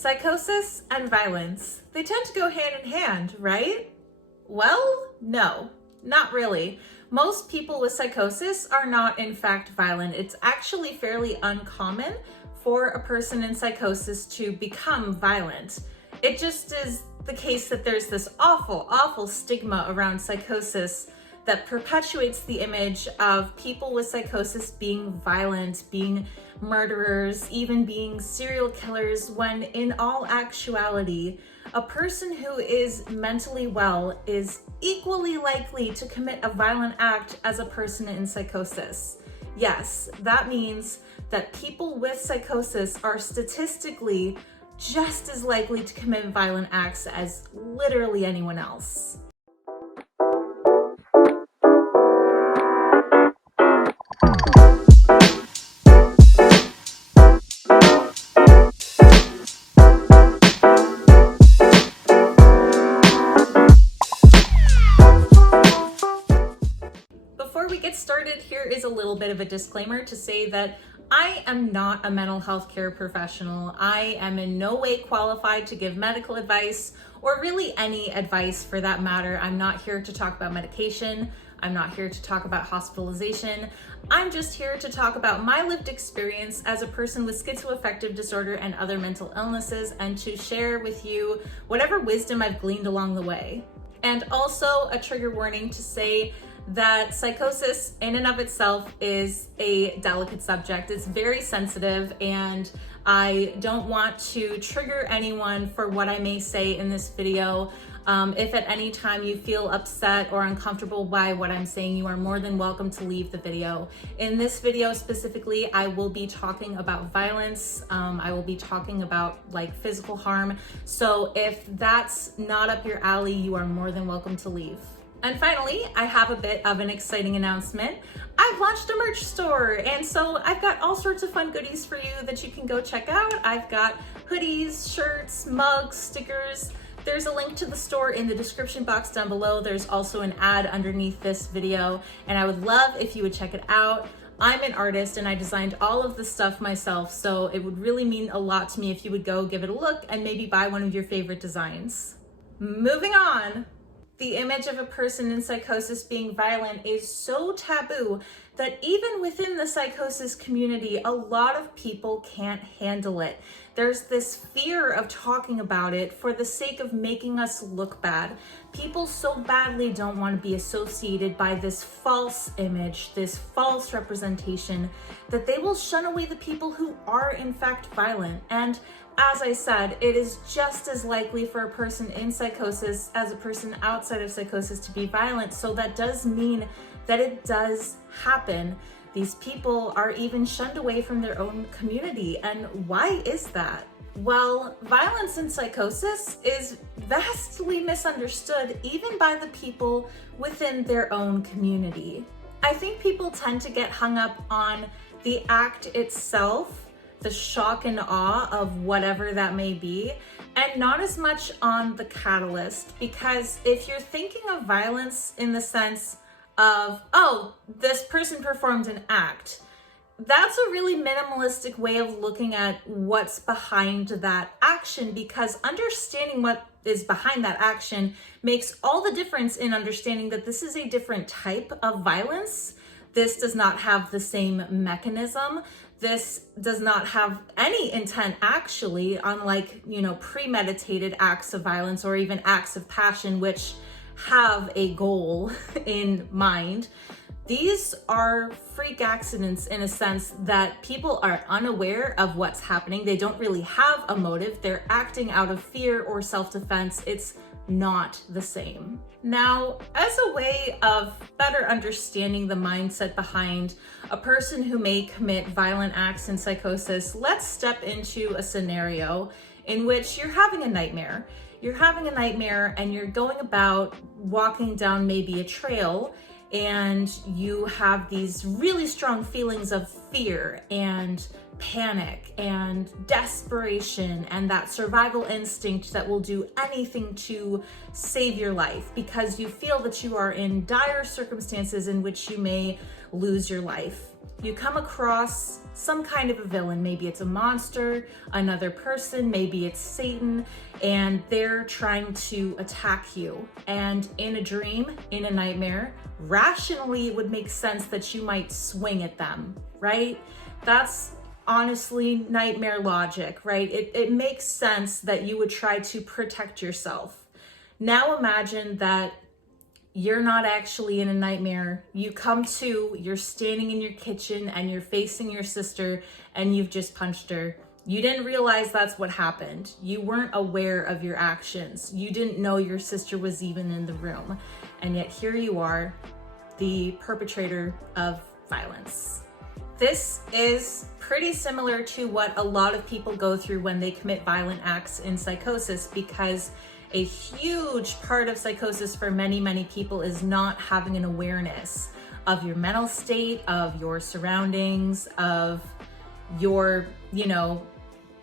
Psychosis and violence, they tend to go hand in hand, right? Well, no, not really. Most people with psychosis are not in fact violent. It's actually fairly uncommon for a person in psychosis to become violent. It just is the case that there's this awful stigma around psychosis that perpetuates the image of people with psychosis being violent, being murderers, even being serial killers, when in all actuality, a person who is mentally well is equally likely to commit a violent act as a person in psychosis. Yes, that means that people with psychosis are statistically just as likely to commit violent acts as literally anyone else. Before we get started, here is a little bit of a disclaimer to say that I am not a mental health care professional. I am in no way qualified to give medical advice or really any advice for that matter. I'm not here to talk about medication. I'm not here to talk about hospitalization. I'm just here to talk about my lived experience as a person with schizoaffective disorder and other mental illnesses, and to share with you whatever wisdom I've gleaned along the way. And also a trigger warning to say that psychosis in and of itself is a delicate subject. It's very sensitive, and I don't want to trigger anyone for what I may say in this video. If at any time you feel upset or uncomfortable by what I'm saying, you are more than welcome to leave the video. In this video specifically, I will be talking about violence. I will be talking about like physical harm. So if that's not up your alley, you are more than welcome to leave. And finally, I have a bit of an exciting announcement. I've launched a merch store, and so I've got all sorts of fun goodies for you that you can go check out. I've got hoodies, shirts, mugs, stickers. There's a link to the store in the description box down below. There's also an ad underneath this video, and I would love if you would check it out. I'm an artist and I designed all of this stuff myself, so it would really mean a lot to me if you would go give it a look and maybe buy one of your favorite designs. Moving on. The image of a person in psychosis being violent is so taboo that even within the psychosis community, a lot of people can't handle it. There's this fear of talking about it for the sake of making us look bad. People so badly don't want to be associated by this false image, this false representation, that they will shun away the people who are in fact violent. And as I said, it is just as likely for a person in psychosis as a person outside of psychosis to be violent. So that does mean that it does happen. These people are even shunned away from their own community. And why is that? Well, violence in psychosis is vastly misunderstood even by the people within their own community. I think people tend to get hung up on the act itself, the shock and awe of whatever that may be, and not as much on the catalyst. Because if you're thinking of violence in the sense of, oh, this person performed an act, that's a really minimalistic way of looking at what's behind that action, because understanding what is behind that action makes all the difference in understanding that this is a different type of violence. This does not have the same mechanism. This does not have any intent actually, unlike, premeditated acts of violence or even acts of passion, which have a goal in mind. These are freak accidents in a sense that people are unaware of what's happening. They don't really have a motive. They're acting out of fear or self-defense. It's not the same. Now, as a way of better understanding the mindset behind a person who may commit violent acts in psychosis, let's step into a scenario in which you're having a nightmare. You're having a nightmare and you're going about walking down maybe a trail, and you have these really strong feelings of fear and panic and desperation and that survival instinct that will do anything to save your life because you feel that you are in dire circumstances in which you may lose your life. You come across some kind of a villain. Maybe it's a monster, another person, maybe it's Satan, and they're trying to attack you. And in a dream, in a nightmare, rationally it would make sense that you might swing at them, right? That's honestly nightmare logic, right? It makes sense that you would try to protect yourself. Now imagine that you're not actually in a nightmare. You come to, you're standing in your kitchen and you're facing your sister and you've just punched her. You didn't realize that's what happened. You weren't aware of your actions. You didn't know your sister was even in the room. And yet here you are, the perpetrator of violence. This is pretty similar to what a lot of people go through when they commit violent acts in psychosis, because a huge part of psychosis for many, many people is not having an awareness of your mental state, of your surroundings, of your,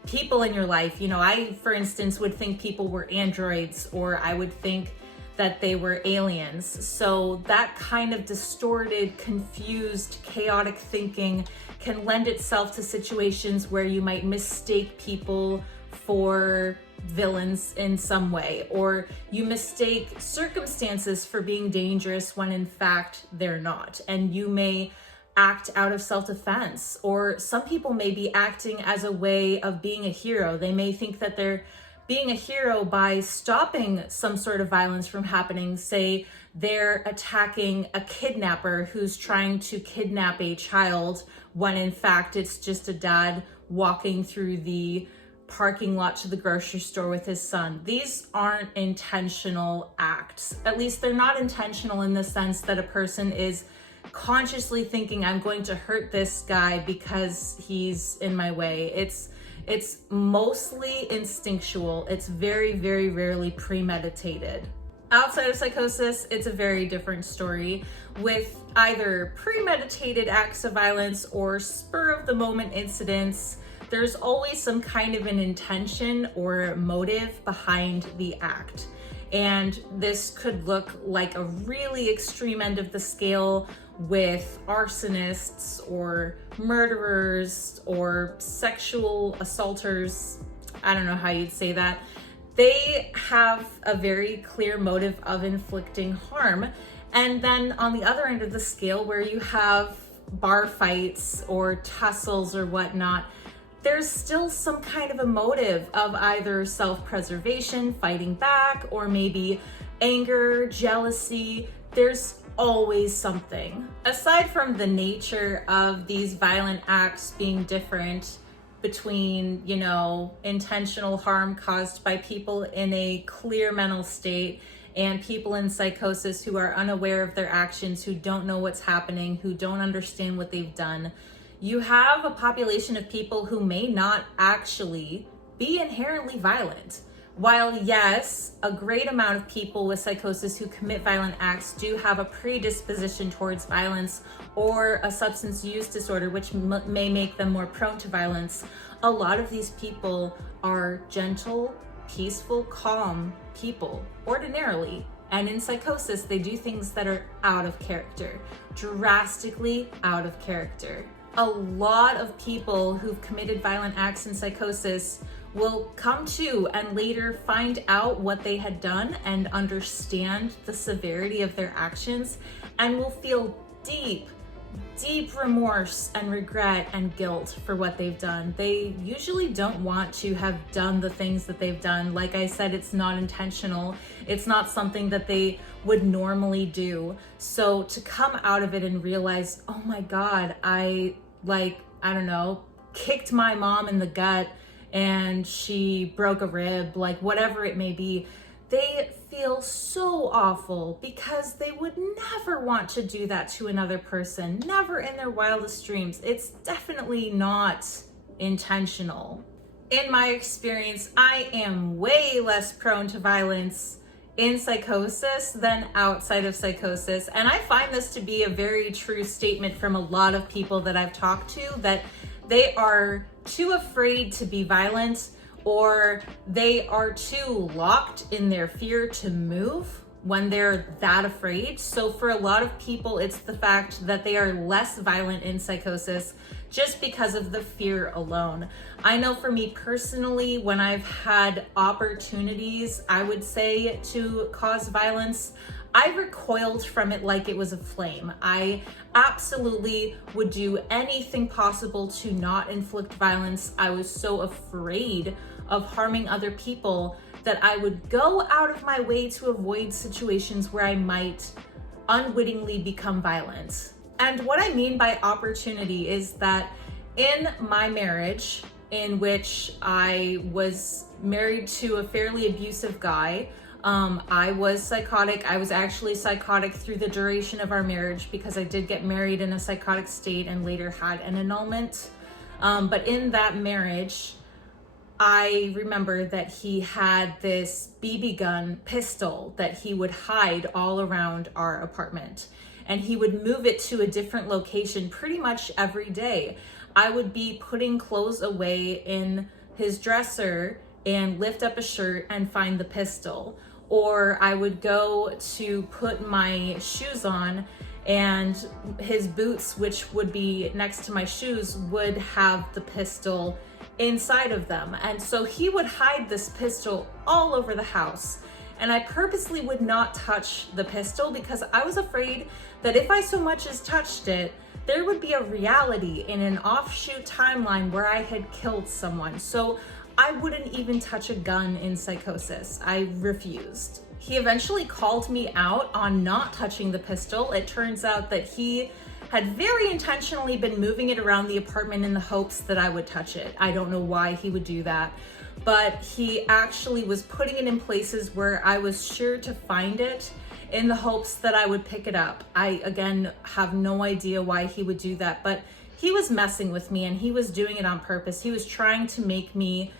people in your life. I, for instance, would think people were androids, or I would think that they were aliens. So that kind of distorted, confused, chaotic thinking can lend itself to situations where you might mistake people for villains in some way, or you mistake circumstances for being dangerous when in fact they're not. And you may act out of self-defense, or some people may be acting as a way of being a hero. They may think that they're being a hero by stopping some sort of violence from happening. Say they're attacking a kidnapper who's trying to kidnap a child, when in fact it's just a dad walking through the parking lot to the grocery store with his son. These aren't intentional acts. At least they're not intentional in the sense that a person is consciously thinking, I'm going to hurt this guy because he's in my way. It's mostly instinctual. It's very, very rarely premeditated. Outside of psychosis, it's a very different story, with either premeditated acts of violence or spur of the moment incidents. There's always some kind of an intention or motive behind the act. And this could look like a really extreme end of the scale with arsonists or murderers or sexual assaulters. I don't know how you'd say that. They have a very clear motive of inflicting harm. And then on the other end of the scale, where you have bar fights or tussles or whatnot, there's still some kind of a motive of either self-preservation, fighting back, or maybe anger, jealousy. There's always something. Aside from the nature of these violent acts being different between, intentional harm caused by people in a clear mental state and people in psychosis who are unaware of their actions, who don't know what's happening, who don't understand what they've done, you have a population of people who may not actually be inherently violent. While yes, a great amount of people with psychosis who commit violent acts do have a predisposition towards violence or a substance use disorder, which may make them more prone to violence, a lot of these people are gentle, peaceful, calm people, ordinarily. And in psychosis, they do things that are out of character, drastically out of character. A lot of people who've committed violent acts in psychosis will come to and later find out what they had done and understand the severity of their actions, and will feel deep remorse and regret and guilt for what they've done. They usually don't want to have done the things that they've done. Like I said, it's not intentional. It's not something that they would normally do. So to come out of it and realize, oh my God, I don't know, kicked my mom in the gut and she broke a rib, like whatever it may be, they feel so awful because they would never want to do that to another person, never in their wildest dreams. It's definitely not intentional. In my experience, I am way less prone to violence in psychosis than outside of psychosis. And I find this to be a very true statement from a lot of people that I've talked to, that They are too afraid to be violent, or they are too locked in their fear to move when they're that afraid. So for a lot of people, it's the fact that they are less violent in psychosis just because of the fear alone. I know for me personally, when I've had opportunities, I would say, to cause violence, I recoiled from it like it was a flame. I absolutely would do anything possible to not inflict violence. I was so afraid of harming other people that I would go out of my way to avoid situations where I might unwittingly become violent. And what I mean by opportunity is that in my marriage, in which I was married to a fairly abusive guy, I was psychotic. I was actually psychotic through the duration of our marriage because I did get married in a psychotic state and later had an annulment. But in that marriage, I remember that he had this BB gun pistol that he would hide all around our apartment. And he would move it to a different location pretty much every day. I would be putting clothes away in his dresser and lift up a shirt and find the pistol. Or I would go to put my shoes on and his boots, which would be next to my shoes, would have the pistol inside of them. And so he would hide this pistol all over the house. And I purposely would not touch the pistol because I was afraid that if I so much as touched it, there would be a reality in an offshoot timeline where I had killed someone. So I wouldn't even touch a gun in psychosis. I refused. He eventually called me out on not touching the pistol. It turns out that he had very intentionally been moving it around the apartment in the hopes that I would touch it. I don't know why he would do that, but he actually was putting it in places where I was sure to find it in the hopes that I would pick it up. I, again, have no idea why he would do that, but he was messing with me and he was doing it on purpose. He was trying to make me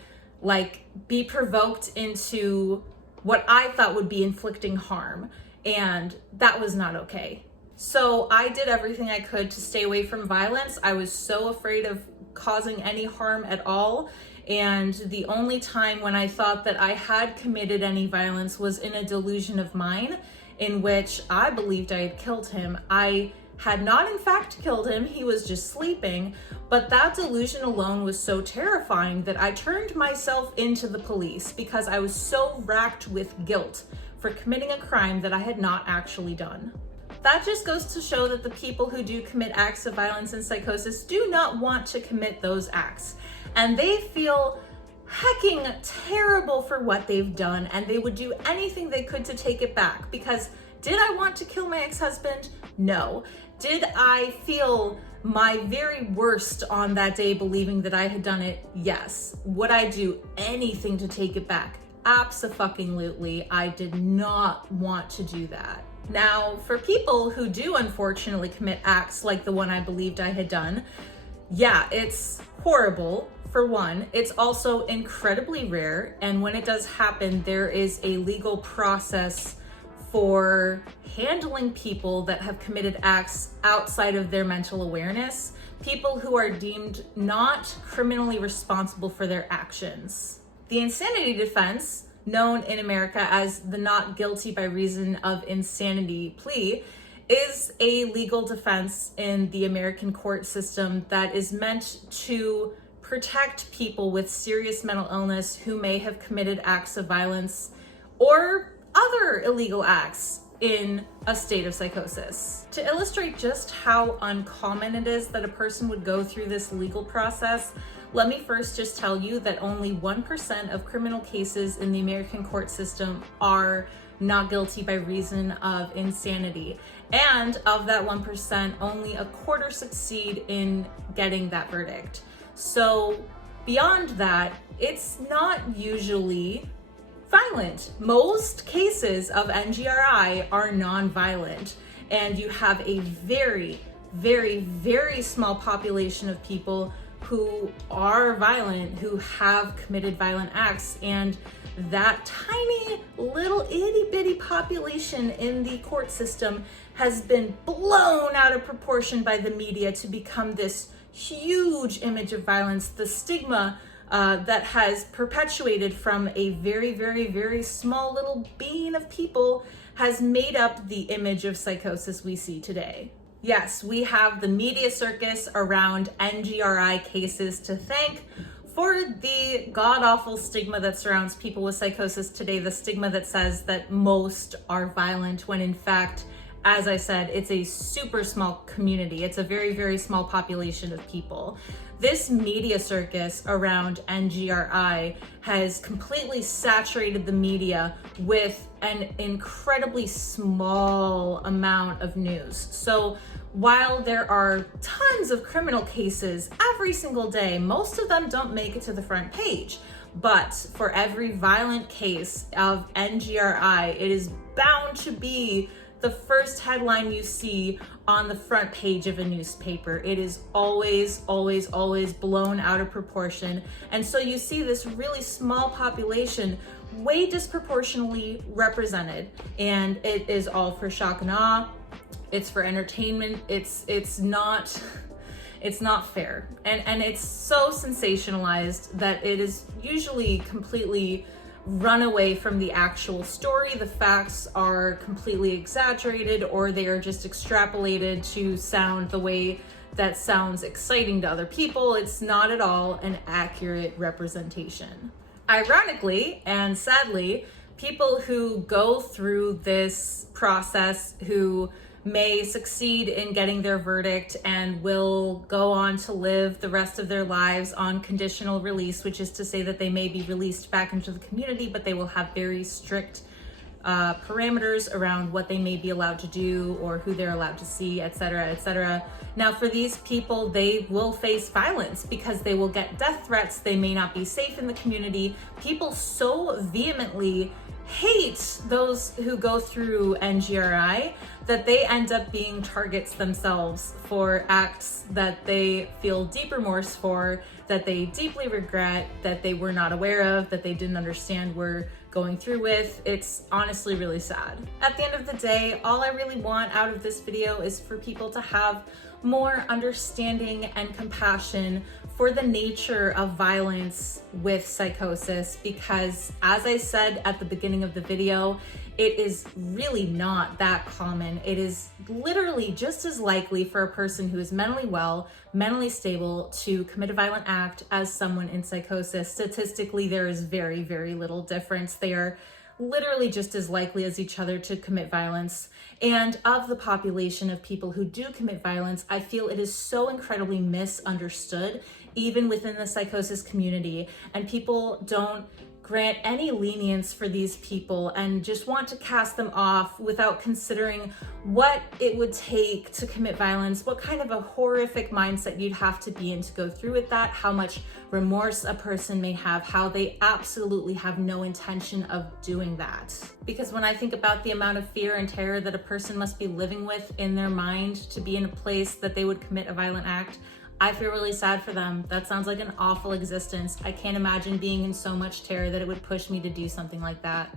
be provoked into what I thought would be inflicting harm, and that was not okay. So I did everything I could to stay away from violence. I was so afraid of causing any harm at all. And the only time when I thought that I had committed any violence was in a delusion of mine in which I believed I had killed him. I had not in fact killed him, he was just sleeping, but that delusion alone was so terrifying that I turned myself into the police because I was so racked with guilt for committing a crime that I had not actually done. That just goes to show that the people who do commit acts of violence in psychosis do not want to commit those acts. And they feel hecking terrible for what they've done, and they would do anything they could to take it back. Because did I want to kill my ex-husband? No. Did I feel my very worst on that day believing that I had done it? Yes. Would I do anything to take it back? Abso-fucking-lutely. I did not want to do that. Now, for people who do unfortunately commit acts like the one I believed I had done, yeah, it's horrible. For one, it's also incredibly rare, and when it does happen, there is a legal process for handling people that have committed acts outside of their mental awareness, people who are deemed not criminally responsible for their actions. The insanity defense, known in America as the not guilty by reason of insanity plea, is a legal defense in the American court system that is meant to protect people with serious mental illness who may have committed acts of violence or other illegal acts in a state of psychosis. To illustrate just how uncommon it is that a person would go through this legal process, let me first just tell you that only 1% of criminal cases in the American court system are not guilty by reason of insanity. And of that 1%, only a quarter succeed in getting that verdict. So beyond that, it's not usually violent. Most cases of NGRI are non-violent, and you have a very, very, very small population of people who are violent, who have committed violent acts, and that tiny little itty bitty population in the court system has been blown out of proportion by the media to become this huge image of violence, the stigma that has perpetuated from a very, very, very small little bean of people has made up the image of psychosis we see today. Yes, we have the media circus around NGRI cases to thank for the god-awful stigma that surrounds people with psychosis today, the stigma that says that most are violent, when in fact, as I said, it's a super small community. It's a very, very small population of people. This media circus around NGRI has completely saturated the media with an incredibly small amount of news. So while there are tons of criminal cases every single day, most of them don't make it to the front page. But for every violent case of NGRI, it is bound to be the first headline you see on the front page of a newspaper. It is always, always, always blown out of proportion. And so you see this really small population way disproportionately represented. And it is all for shock and awe. It's for entertainment. It's not fair. And it's so sensationalized that it is usually completely run away from the actual story. The facts are completely exaggerated, or they are just extrapolated to sound the way that sounds exciting to other people. It's not at all an accurate representation. Ironically and sadly, people who go through this process, who may succeed in getting their verdict and will go on to live the rest of their lives on conditional release, which is to say that they may be released back into the community, but they will have very strict parameters around what they may be allowed to do or who they're allowed to see, etc., etc. Now, for these people, they will face violence because they will get death threats. They may not be safe in the community. People so vehemently hate those who go through NGRI that they end up being targets themselves for acts that they feel deep remorse for, that they deeply regret, that they were not aware of, that they didn't understand were going through with. It's honestly really sad. At the end of the day, all I really want out of this video is for people to have more understanding and compassion for the nature of violence with psychosis, because as I said at the beginning of the video, it is really not that common. It is literally just as likely for a person who is mentally well, mentally stable to commit a violent act as someone in psychosis. Statistically, there is very, very little difference. They are literally just as likely as each other to commit violence. And of the population of people who do commit violence, I feel it is so incredibly misunderstood, even within the psychosis community. And people don't grant any lenience for these people and just want to cast them off without considering what it would take to commit violence, what kind of a horrific mindset you'd have to be in to go through with that, how much remorse a person may have, how they absolutely have no intention of doing that. Because when I think about the amount of fear and terror that a person must be living with in their mind to be in a place that they would commit a violent act, I feel really sad for them. That sounds like an awful existence. I can't imagine being in so much terror that it would push me to do something like that.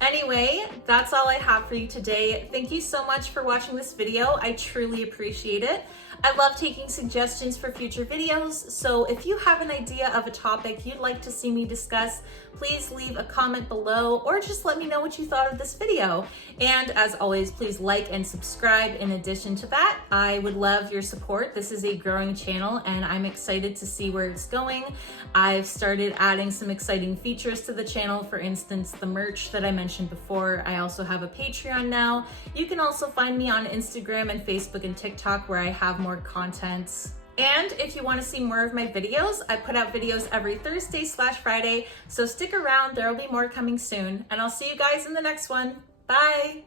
Anyway, that's all I have for you today. Thank you so much for watching this video. I truly appreciate it. I love taking suggestions for future videos, so if you have an idea of a topic you'd like to see me discuss, please leave a comment below or just let me know what you thought of this video. And as always, please like and subscribe. In addition to that, I would love your support. This is a growing channel and I'm excited to see where it's going. I've started adding some exciting features to the channel, for instance, the merch that I mentioned before. I also have a Patreon now. You can also find me on Instagram and Facebook and TikTok, where I have more content. And if you want to see more of my videos, I put out videos every Thursday/Friday, so stick around, there will be more coming soon, and I'll see you guys in the next one. Bye!